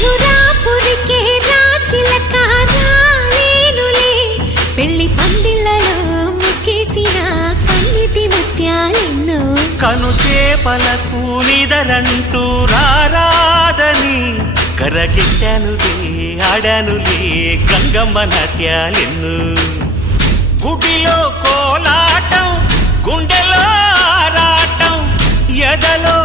మధురాపురికే రాచిలక రాలేనులే పెళ్లి పందిళ్ళలో ముక్కేసిన కన్నిటి ముత్యాలెన్నో కను చేపలకు నిదరంటూ రారాదని కరకెట్టానులే ఆడానులే గంగమ్మ నాట్యాలెన్ను గుడిలో కోలాటం గుండెలో ఆరాటం ఎదలో